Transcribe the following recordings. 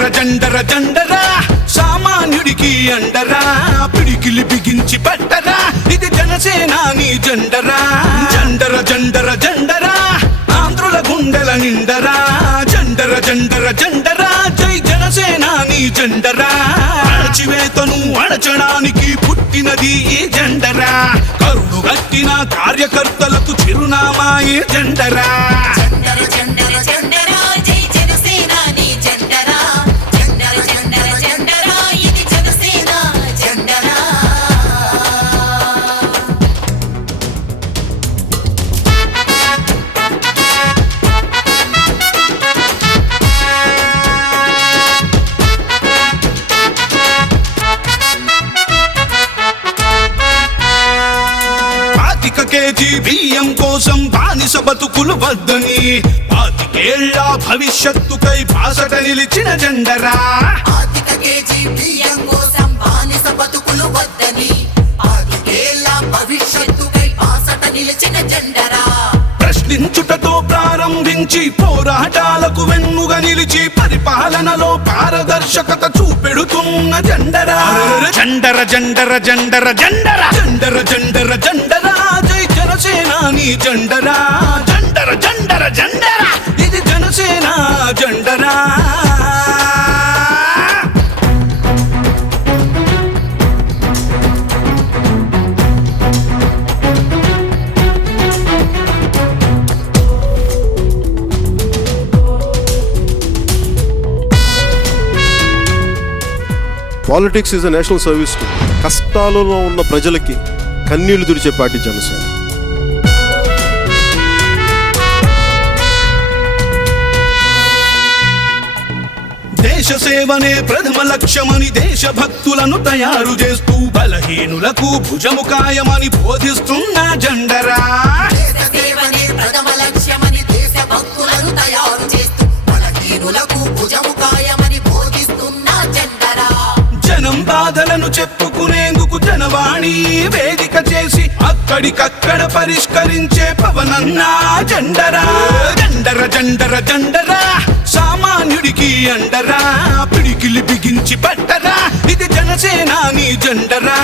జండర జండర జండరా సామాన్యుడికి అండరా పిడికిలి బిగించి పట్టరా ఇది జనసేనాని జెండరా జండర జండర జండరా ఆంధ్రుల గుండెల నిండరా జండర జండర జండరా జై జనసేనాని జెండరా అణచివేతను అణచడానికి పుట్టినది ఈ జెండరా కరుడు గట్టిన కార్యకర్తలకు చిరునామా ఈ జెండరా కేజీ బియ్యం కోసం బానిస బతుకులు వద్దని 25 భవిష్యత్తుకై బాసట నిలిచిన జెండరా ప్రశ్నించుటతో ప్రారంభించి పోరాటాలకు వెన్నుగా నిలిచి పరిపాలనలో పారదర్శకత చూపెడుతున్న జెండరా జండర జండర జండర జండర జండర జండర జండరా జై జనసేనాని జెండరా జండర జండర జండరా ఇది జనసేన జెండరా politics is a national service to కష్టాలలో ఉన్న ప్రజలకి కన్నీళ్లు తుడిచే పార్టీ జనసేన. దేశ సేవనే ప్రథమ లక్ష్యమని దేశభక్తులను తయారు చేస్తూ బలహీనులకు భుజము కాయమని బోధిస్తున్న జెండరా జనం బాధలను చెప్పుకునేందుకు జనవాణి వేదిక చేసి అక్కడికక్కడ పరిష్కరించే పవనన్నా జెండరా జండర జండర జండరా సామాన్యుడికి అండరా పిడికిలి బిగించి పట్టరా ఇది జనసేనాని జెండరా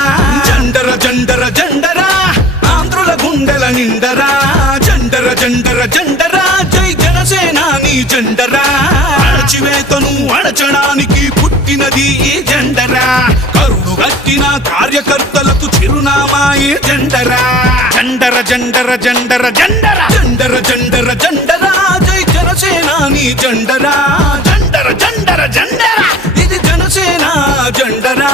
జండర జండర జండరా ఆంధ్రుల గుండెల నిండరా జండర జండర జండరా జై జనసేనాని జెండరా అణచివేతను అణచడానికి పుట్టినది ఈ జెండరా కరుడు గట్టిన కార్యకర్తలకు చిరునామా ఈ జెండరా జండర జండర జండర జండర జండర జండర జండరా జై జనసేనాని జెండరా జండర జండర జండరా ఇది జనసేన జెండరా